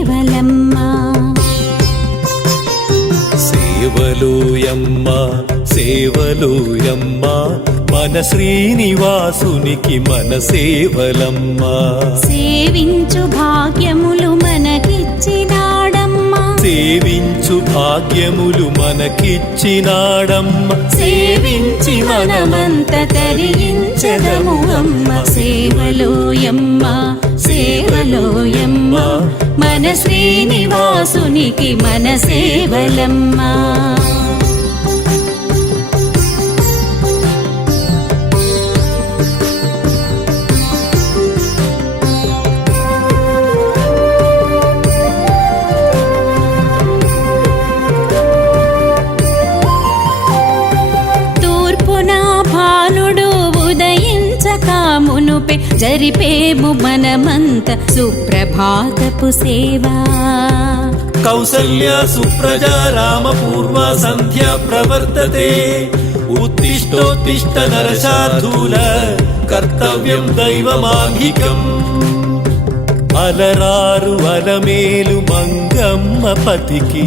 సేవలమ్మా. సేవలోయమ్మా సేవలోయమ్మా మన శ్రీనివాసునికి మన సేవలమ్మా. సేవించు భాగ్యములు మనకిచ్చినాడమ్మా. సేవించు భాగ్యములు మనకిచ్చినాడమ్మ. సేవించి మనమంత తరించెదము అమ్మ. సేవలోయమ్మా సేవలోయమ్మా మన శ్రీనివాసునికి మన సేవలమ్మా. మునుపే జరిపేము మనమంత సుప్రభాతపు సేవా. కౌసల్య సుప్రజా రామ పూర్వ సంధ్యా ప్రవర్తతే. ఉత్తిష్టోత్తిష్ట నరశార్దూల కర్తవ్యం దైవమాంగికం. అలరారు అలమేలు మంగమ్మ పతికి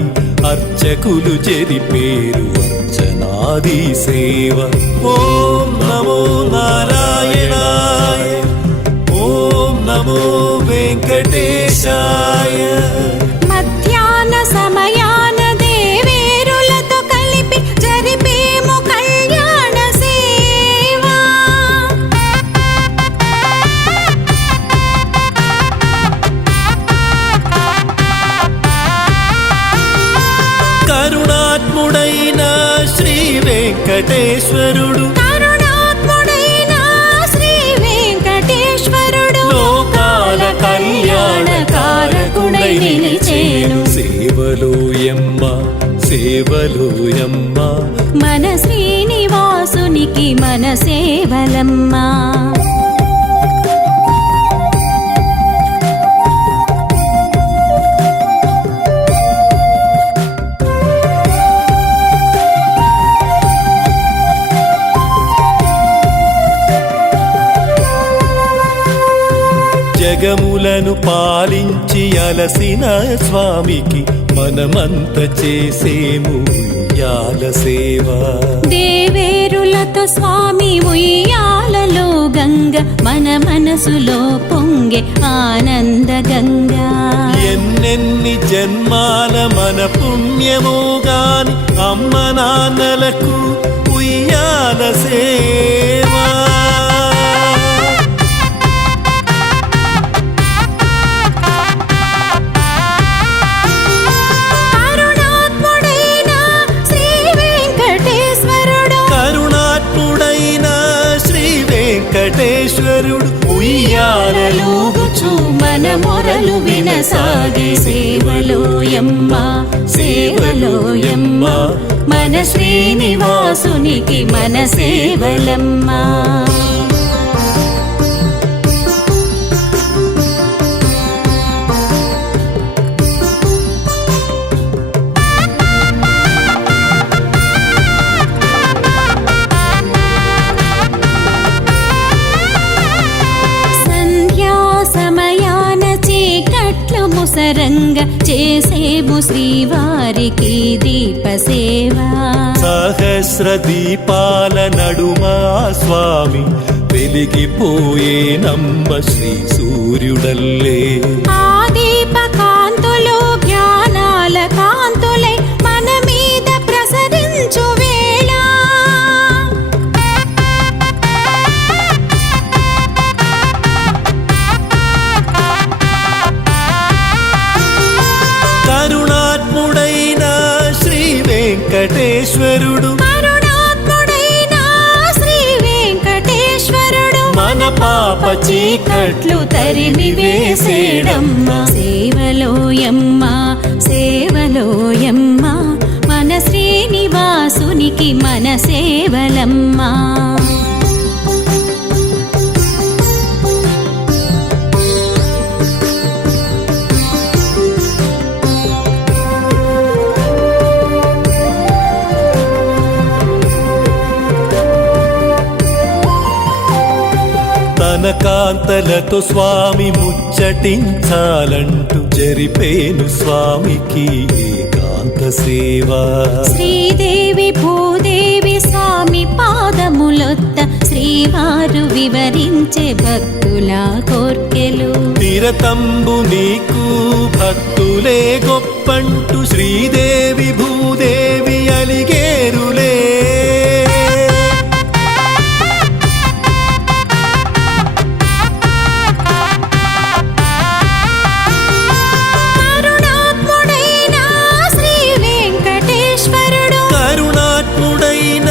అర్చకులు జరిపేరు అర్చనాది సేవ. ఓం నమో నారాయణాయ ఓం నమో వెంకటేశాయ. మధ్యాహ్న సమయాన దేవేరులతో కలిపి జరిపేము కళ్యాణ సేవ. కరుణాత్ముడైన శ్రీ వెంకటేశ్వరుడు లోకాల కళ్యాణకారకుడై నిలిచేను. సేవలోయమ్మ సేవలోయమ్మ మన శ్రీనివాసునికి మన సేవలమ్మా. జగములను పాలించి అలసిన స్వామికి మనమంత చేసేము ఉయ్యాల సేవ. దేవేరులతో స్వామి ఉయ్యాలలో గంగ మన మనసులో పొంగే ఆనంద గంగా. ఎన్నెన్ని జన్మాల మన పుణ్యమో గాని అమ్మ నాన్నలకు ఉయ్యాల సేవా. వెంకటేశ్వరుడు ఉయ్యాలూగుచు మన మొరలు వినసాగే. సేవలోయమ్మా సేవలోయమ్మా మన శ్రీనివాసునికి మన సేవలమ్మా. సరంగ చేసేము శ్రీవారికి దీపసేవా. సహస్ర దీపాల నడుమా స్వామి వెలిగిపోయేనమ్మ శ్రీ సూర్యుడల్లే. ఆ దీప కాంతులు జ్ఞానాల కాంతులై మన మీద ప్రసరించు వేళ. కరుణాత్ముడైన శ్రీ వెంకటేశ్వరుడు మన పాప చీకట్లు తరిమి వేసేడమ్మా. సేవలోయమ్మా సేవలోయమ్మా మన శ్రీనివాసునికి మన సేవలమ్మా. తన కాంతలతో స్వామి ముచ్చటించాలంటూ జరిపేను స్వామికి ఏకాంత సేవ. శ్రీదేవి భూదేవి స్వామి పాదములొత్త శ్రీవారు వివరించే భక్తుల కోర్కెలు. నిరతంబు నీకు భక్తులే గొప్పంటూ శ్రీదేవి భూదేవి అలిగేరులే. కరుణాత్ముడైన శ్రీ వెంకటేశ్వరుడు కరుణాత్ముడైన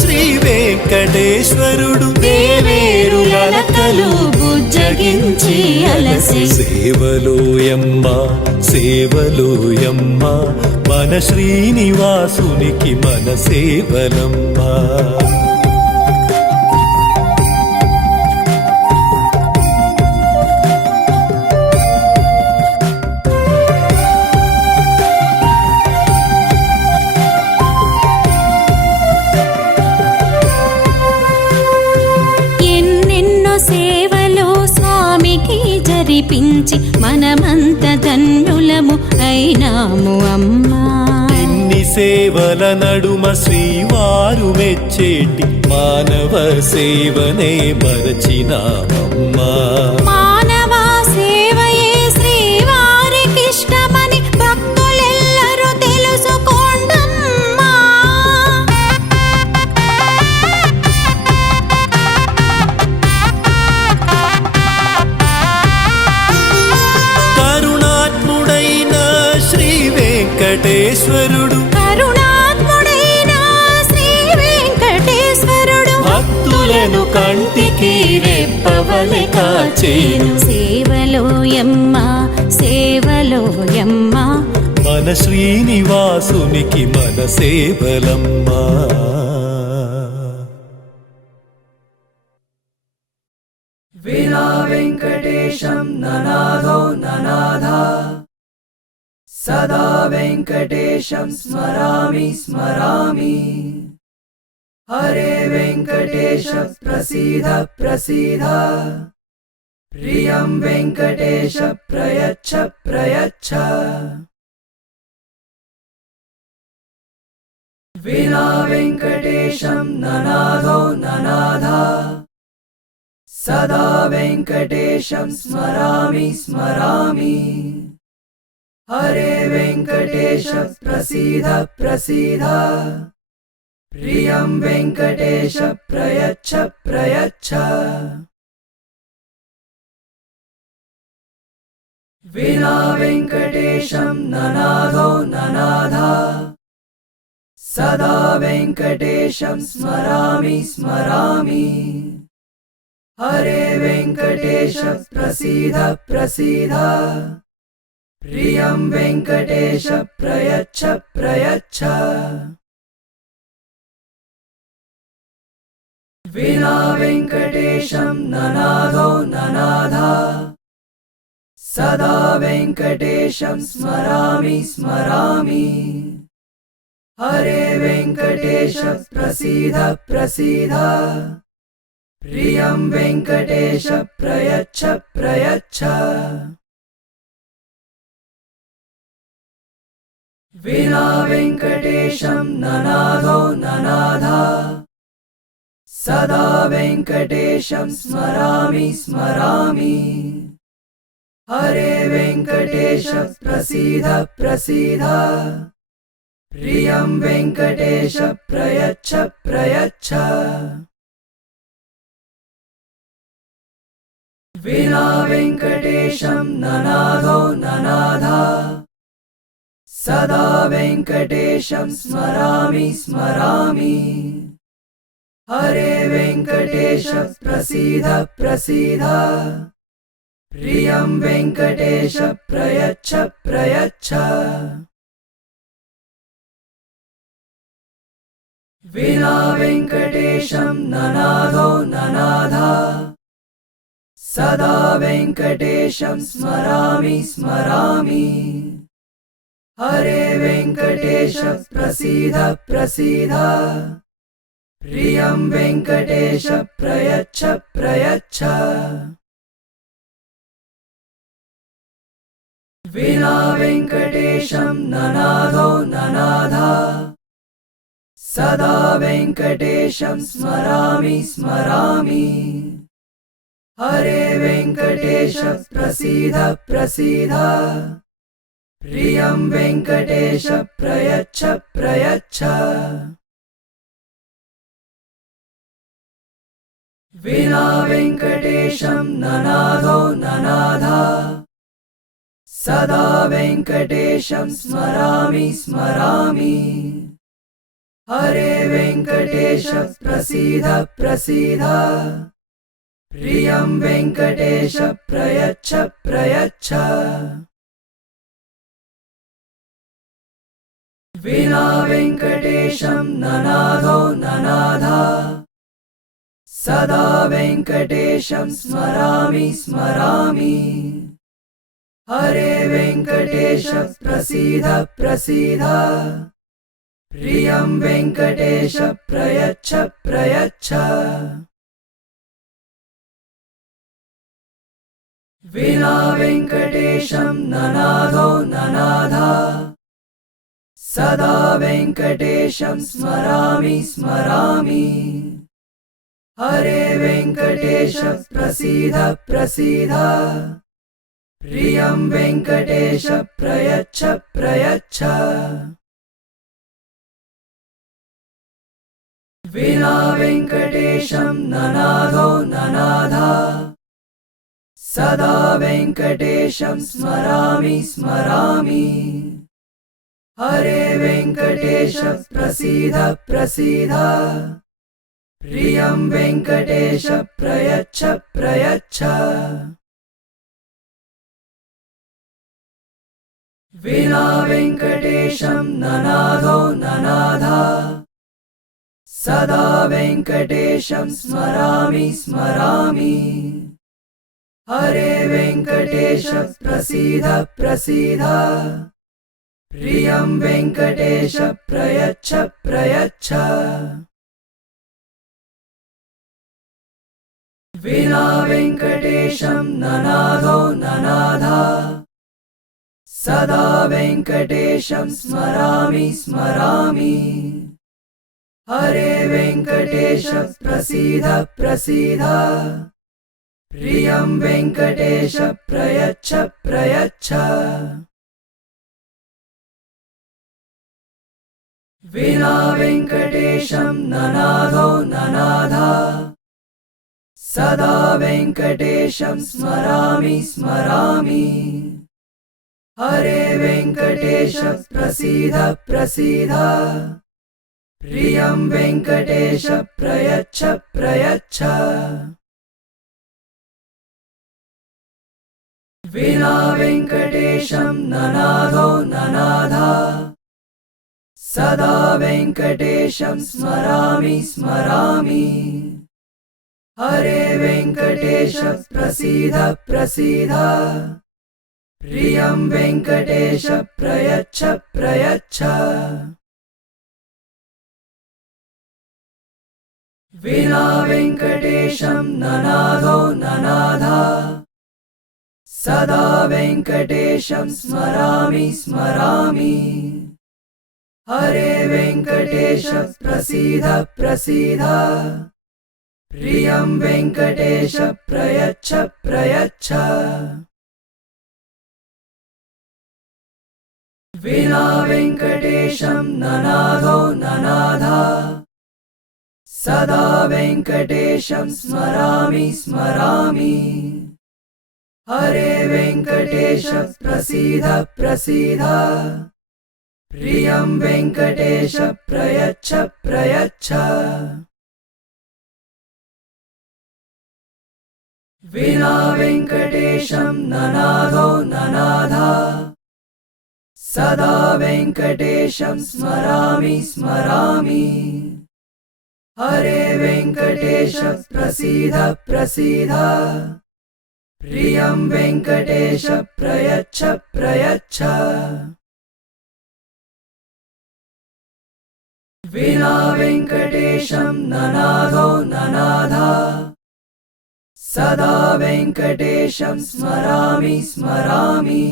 శ్రీ వెంకటేశ్వరుడు దేవేరులకలు బుజ్జగించి అలసి సేవలోయమ్మ సేవలోయమ్మ మన శ్రీనివాసునికి మన సేవలమ్మ. ఎన్నెన్నో సేవలు స్వామికి జరిపించి మనమంత ధన్యులము అయినాము అమ్మా. ఇన్ని సేవల నడుమ శ్రీవారు మెచ్చేటి మానవ సేవనే మరచినామమ్మా. మానవ సేవయే శ్రీవారికిష్టమని భక్తులెల్లరూ తెలుసుకోండమ్మా. కరుణాత్ముడైన శ్రీ వెంకటేశ్వరుడు కరుణాత్ముడైన శ్రీ వెంకటేశ్వరుడు భక్తులను కంటికి రెప్పవలె కాచేను. సేవలోయమ్మ సేవలోయమ్మ మన శ్రీనివాసునికి మన సేవలమ్మా. వినా వెంకటేశం ననాదో ననాథా సదా వెంకటేశం స్మరామి స్మరామి. హరే వెంకటేశ ప్రసీద ప్రసీద ప్రియం వెంకటేశ ప్రయచ్చ ప్రయచ్చ. వినా వెంకటేశం ననాదో ననాథా సదా వెంకటేశం స్మరామి స్మరామి. హరే వెంకటేశ ప్రసీద ప్రసీద ప్రియం వెంకటేశ ప్రయచ్చ ప్రయచ్చ. వినా వెంకటేశం ననాదో ననాథా సదా వెంకటేశం స్మరామి స్మరామి. హరే వెంకటేశ ప్రసీద ప్రసీద ప్రియం వెంకటేశ ప్రయచ్చ ప్రయచ్చ. వినా వెంకటేశం ననాదో ననాథా సదా వెంకటేశం స్మరామి స్మరామి. హరే వెంకటేశ ప్రసీద ప్రసీద ప్రియం వెంకటేశ ప్రయచ్చ ప్రయచ్చ. వినా వెంకటేశం ననాదో ననాథా సదా వెంకటేశం స్మరామి స్మరామి. హరే వెంకటేశ ప్రసీద ప్రసీద ప్రియం వెంకటేశ ప్రయచ్చ ప్రయచ్చ. వినా వెంకటేశం ననాదో ననాథా సదా వెంకటేశం స్మరామి స్మరామి. హరే వెంకటేశ ప్రసీద ప్రసీద ప్రియం వెంకటేశ ప్రయచ్చ ప్రయచ్చ. వినా వెంకటేశం ననాదో ననాథా సదా వెంకటేశం స్మరామి స్మరామి. హరే వెంకటేశ ప్రసీద ప్రసీద ప్రియం వెంకటేశ ప్రయచ్చ ప్రయచ్చ. विना वेङ्कटेशं ननादो ननादा सदा वेङ्कटेशं स्मरामि स्मरामि हरे वेङ्कटेश प्रसीद प्रसीद प्रियं वेङ्कटेश प्रयच्छ प्रयच्छ विना वेङ्कटेशं ननादो ननादा सदा वेङ्कटेशं स्मरामि स्मरामि हरे वेङ्कटेश प्रसीद प्रसीद प्रियं वेङ्कटेश प्रयच्छ प्रयच्छ विना वेङ्कटेशं ननादो ननादा सदा वेङ्कटेशं स्मरामि स्मरामि हरे वेङ्कटेश प्रसीद प्रसीद प्रियं वेङ्कटेश प्रयच्छ प्रयच्छ विना वेङ्कटेशं ननादो ननादा सदा वेङ्कटेशं स्मरामि स्मरामि हरे वेङ्कटेश प्रसीद प्रसीद प्रियं वेङ्कटेश प्रयच्छ प्रयच्छ विना वेङ्कटेशं ननादो ननादा सदा वेङ्कटेशं स्मरामि स्मरामि हरे वेङ्कटेश प्रसीद प्रसीद प्रियं वेङ्कटेश प्रयच्छ प्रयच्छ विना वेङ्कटेशं ननादो ननादा सदा वेङ्कटेशं स्मरामि स्मरामि हरे वेङ्कटेश प्रसीद प्रसीद प्रियं वेङ्कटेश प्रयच्छ प्रयच्छ विना वेङ्कटेशं ननादो ननादा सदा वेङ्कटेशं स्मरामि स्मरामि हरे वेङ्कटेश प्रसीद प्रसीद प्रियं वेङ्कटेश प्रयच्छ प्रयच्छ विना वेङ्कटेशं ननादो ननादा सदा वेङ्कटेशं स्मरामि स्मरामि हरे वेङ्कटेश प्रसीद प्रसीद प्रियं वेङ्कटेश प्रयच्छ प्रयच्छ विना वेङ्कटेशं ननादो ननादा सदा वेङ्कटेशं स्मरामि स्मरामि हरे वेङ्कटेश प्रसीद प्रसीद प्रियं वेङ्कटेश प्रयच्छ प्रयच्छ विना वेङ्कटेशं ननादो ननादा सदा वेङ्कटेशं स्मरामि स्मरामि हरे वेङ्कटेश प्रसीद प्रसीद प्रियं वेङ्कटेश प्रयच्छ प्रयच्छ विना वेङ्कटेशं ननादो ननादा सदा वेङ्कटेशं स्मरामि स्मरामि हरे वेङ्कटेश प्रसीद प्रसीद प्रियं वेङ्कटेश प्रयच्छ प्रयच्छ विना वेङ्कटेशं ननादो ननादा सदा वेङ्कटेशं स्मरामि स्मरामि हरे वेङ्कटेश प्रसीद प्रसीद प्रियं वेङ्कटेश प्रयच्छ प्रयच्छ विना वेङ्कटेशं ननादो ननादा सदा वेङ्कटेशं स्मरामि स्मरामि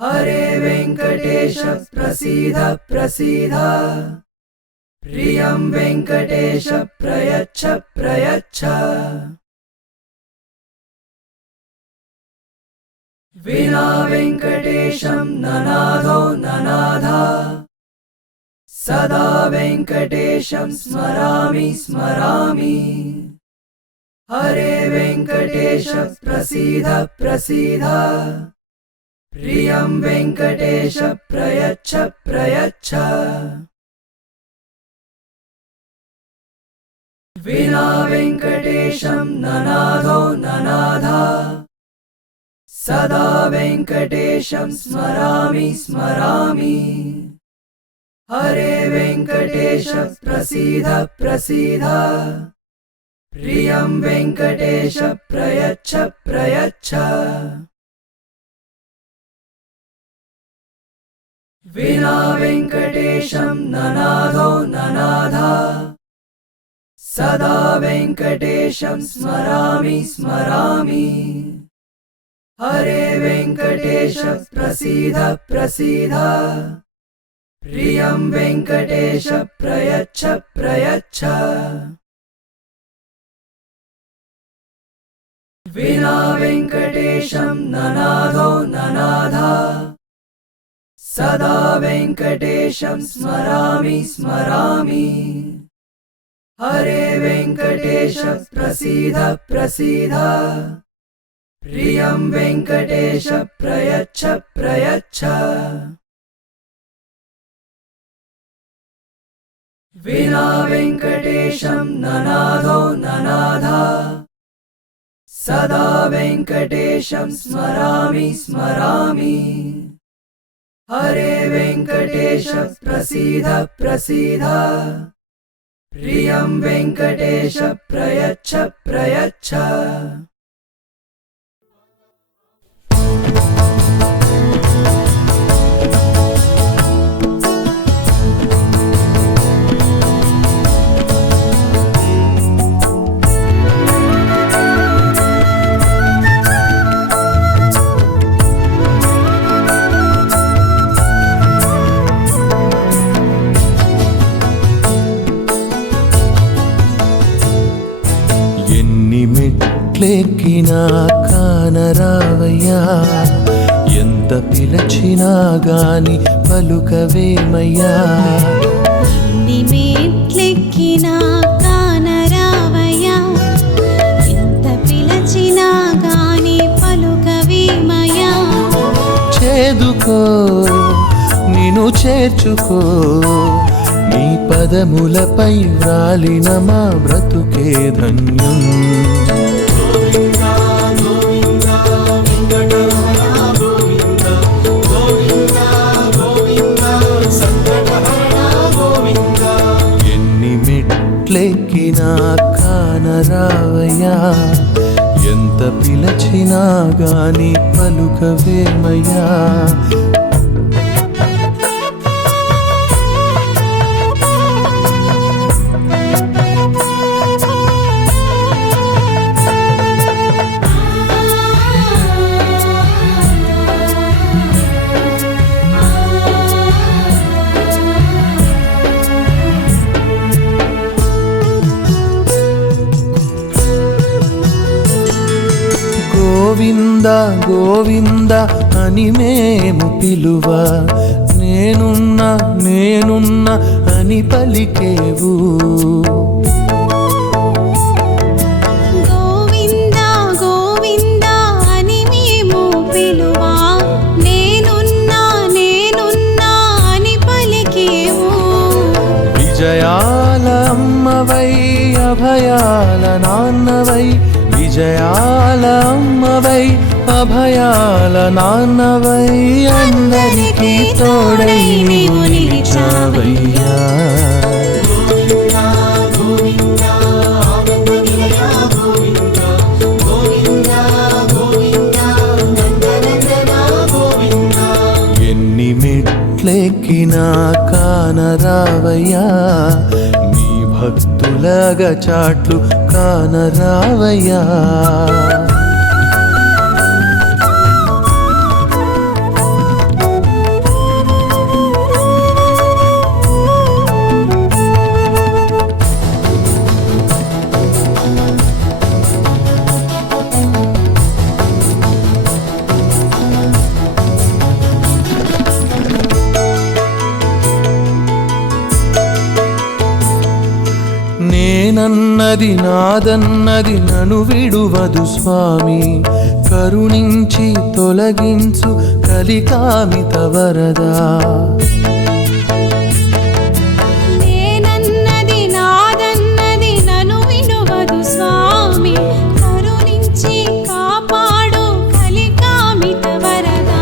हरे वेङ्कटेश प्रसीद प्रसीद प्रियं वेङ्कटेश प्रयच्छ प्रयच्छ विना वेङ्कटेशं ननादो ननाद सदा वेङ्कटेशं स्मरामि स्मरामि हरे वेङ्कटेश प्रसीद प्रसीद प्रियं वेङ्कटेश प्रयच्छ प्रयच्छ विना वेङ्कटेशं ननादो ननाद सदा वेङ्कटेशं स्मरामि स्मरामि हरे वेङ्कटेश प्रसीद प्रसीद प्रियं वेङ्कटेश प्रयच्छ प्रयच्छ विना वेङ्कटेशं ननादो ननाद सदा वेङ्कटेशं स्मरामि स्मरामि हरे वेङ्कटेश प्रसीद प्रसीद प्रियं वेङ्कटेश प्रयच्छ प्रयच्छ विना वेङ्कटेशं ननादो ननाद सदा वेङ्कटेशं स्मरामि स्मरामि हरे वेङ्कटेश प्रसीद प्रसीद प्रियं वेङ्कटेश प्रयच्छ प्रयच्छ विना वेङ्कटेशं ननादो ननाद सदा वेङ्कटेशं स्मरामि स्मरामि हरे वेङ्कटेश प्रसीद प्रसीद प्रियं वेङ्कटेश प्रयच्छ प्रयच्छ మెట్లెక్కినా కానరావయ్యా ఎంత పిలచినా గాని పలుకవేమయ్యా ఎన్ని మెట్లెక్కినా కానరావయ్యా ఎంత పిలచినా గాని పలుకవేమయ్యా చేదుకో నిన్ను చేర్చుకో నీ పదములపై వ్రాలిన మా బ్రతుకే ధన్యం ఎన్ని మెట్లెక్కినా కానరావయ్యా ఎంత పిలచినా గాని పలుకవేమయ్యా గోవింద గోవింద అని మేము పిలువ నేనున్నా నేనున్నా అని పలికేవు గోవింద గోవింద అని మేము పిలువ నేనున్నా నేనున్నా అని పలికేవు విజయాల అమ్మవై అభయాల నాన్నవై విజయాల అమ్మవై అభయాల నాన్నవై అందరికీ తోడై నీవు నిలిచావయ్యా ఎన్ని మెట్లెక్కినా కానరావయ్యా నీ భక్తులగా చాట్లు కానరావయ్యా నేనున్నది నాదన్నది నను విడువదు స్వామి కరుణించి తొలగించు కలికామిత వరదా నేనన్నది నాదన్నది నన్ను విడువదు స్వామి కరుణించి కాపాడు కలికామిత వరదా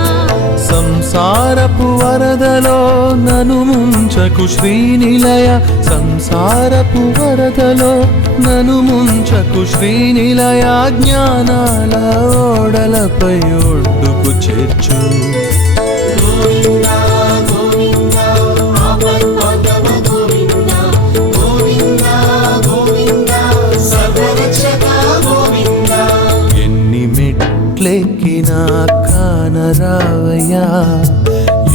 సంసారపు వరదలో నను ముంచకు శ్రీనిలయ సంసారపు వరదలో నను ముంచకు శ్రీనిలయ జ్ఞానాల ఓడలపై ఒడ్డుకు చేర్చు ఎన్ని మెట్లెక్కినా కానరావయ్యా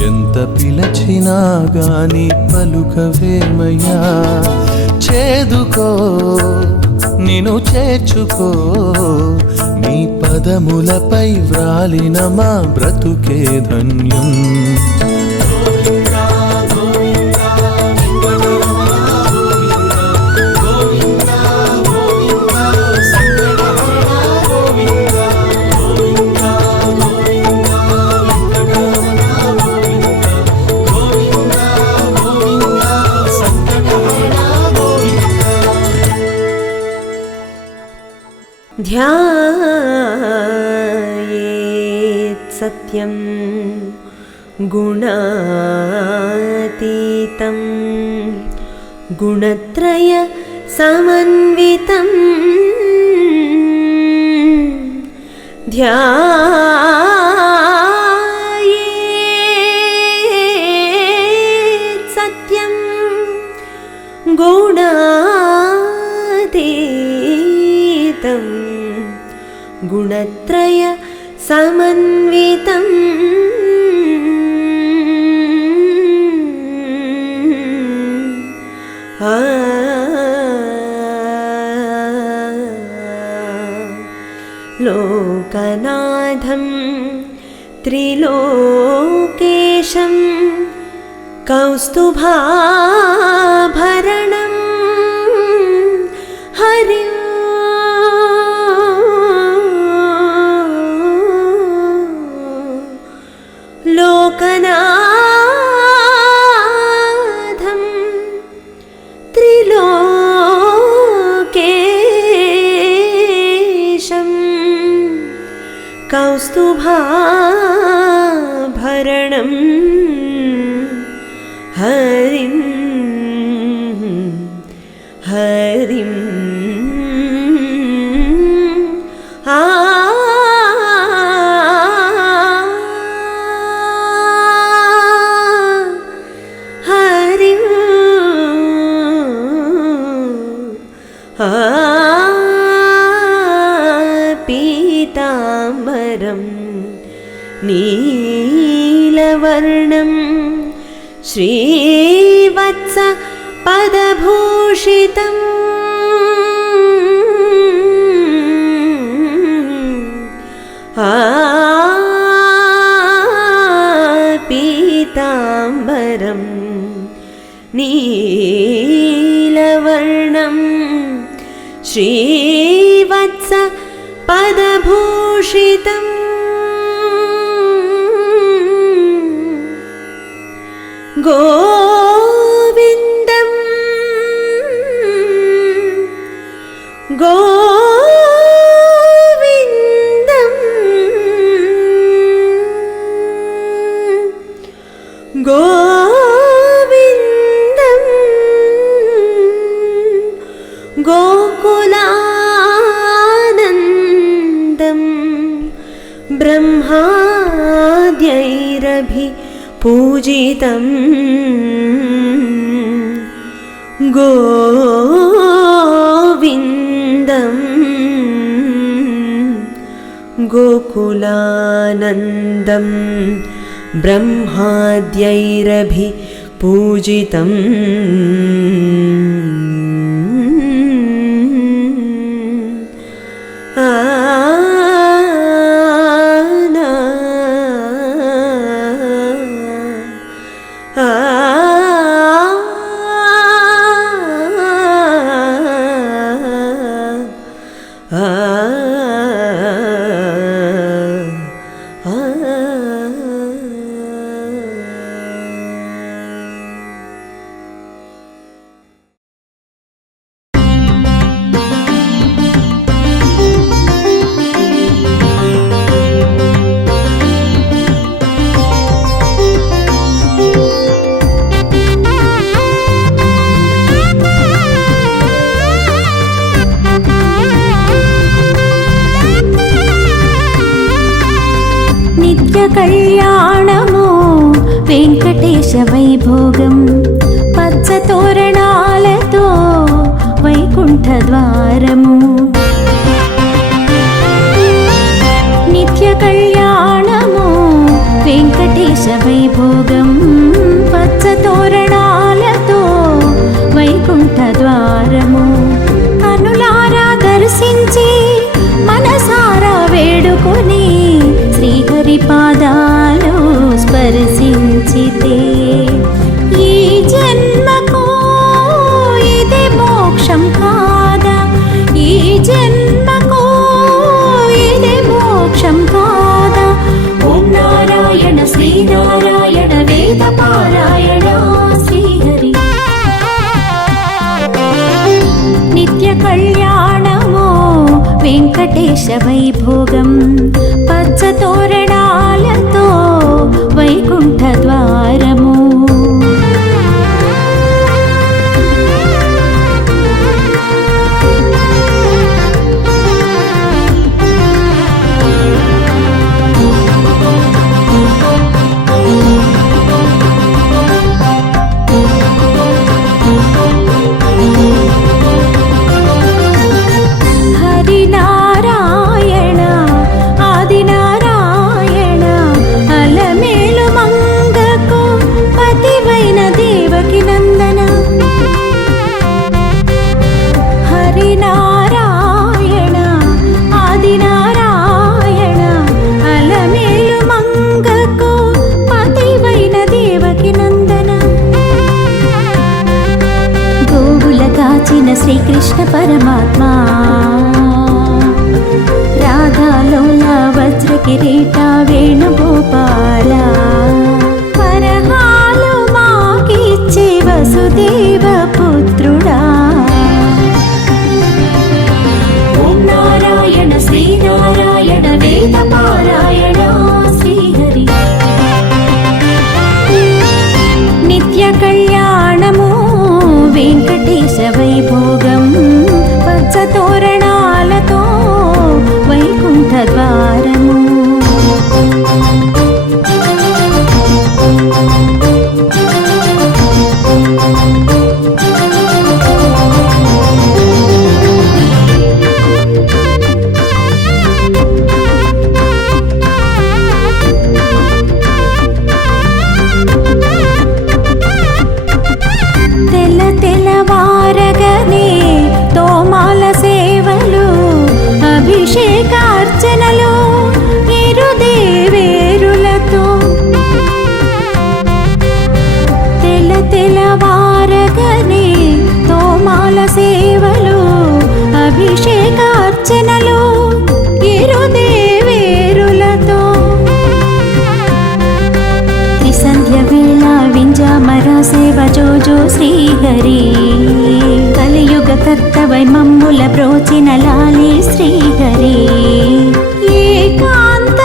ఎంత పిలచినా గాని పలుకవేమయ్యా చేదుకో నిన్ను చేర్చుకో నీ పదములపై వ్రాలిన మా బ్రతుకే ధన్యం ध्यायेत् सत्यं गुणातीतं गुणत्रय समन्वितं ध्यायेत् सत्यं गुणातीतं गुणत्रय समन्वितं लोकनाथं त्रिलोकेशं कौस्तुभाभरणं हरिं लोकनाथं त्रिलोकेशं कौस्तुभाभरणं हरिं हरिं हरिं पीताम्बरं नीलवर्णं श्रीवत्स पदभूषितं पीताम्बरं नीलवर्णं श्रीवत्स पदभूषितं गोविन्दं गोविन्दं गोविन्दं गोकुलानन्दं ब्रह्माद्यैरभि पूजितं गोविन्दं गोकुलानन्दं ब्रह्माद्यैरभि पूजितं వెంకటేశ వైభోగం పచ్చ తోరణాలతో వైకుంఠ ద్వారము నిత్య కళ్యాణము వెంకటేశ వైభోగం పచ్చ తోరణాలతో వైకుంఠ ద్వారము కనులారా దర్శించి మనసారా వేడుకొని శ్రీహరి పాదాలు స్పర్శించితే ఈ జన్మకు ఇది మోక్షం కాదా ఈ జన్మకు ఇది మోక్షం కాదా ఓం నారాయణ శ్రీనారాయణ వేద పారాయణ శ్రీహరి నిత్య కళ్యాణము వెంకటేశ వైభోగం పచ్చ తోరణాలతో వైకుంఠ ద్వారము హరినారాయణ ఆదినారాయణ అలమేలు మంగకు పతివైన దేవకి నందన హరినారాయణ ఆదినారాయణ అలమేలు మంగకు పతివైన దేవకి నందన గోవుల కాచిన శ్రీకృష్ణ పరమాత్మ రాధాలోల వజ్ర కిరీట వేణుగోపాల పరహాలు మాకిచ్చే వసుదేవ పుత్రుడా ఓం నారాయణ శ్రీనారాయణ వేద పారాయణ శ్రీహరి నిత్య కళ్యాణము వెంకటేశ వైభోగం పచ్చ తోరణాలతో వైకుంఠ ద్వారము తెల్లవారగనే తోమాల సేవలు అభిషేకార్చనలు ఇరుదేవేరులతో తెల్లవారగనే తోమాల సేవలు అభిషేకార్చనలు ఇరుదేవేరులతో త్రిసంధ్య వేళ వింజామర సేవ జోజో శ్రీహరి కలియుగ కర్తవై మమ్ముల బ్రోచిన లాలి శ్రీహరి ఏకాంత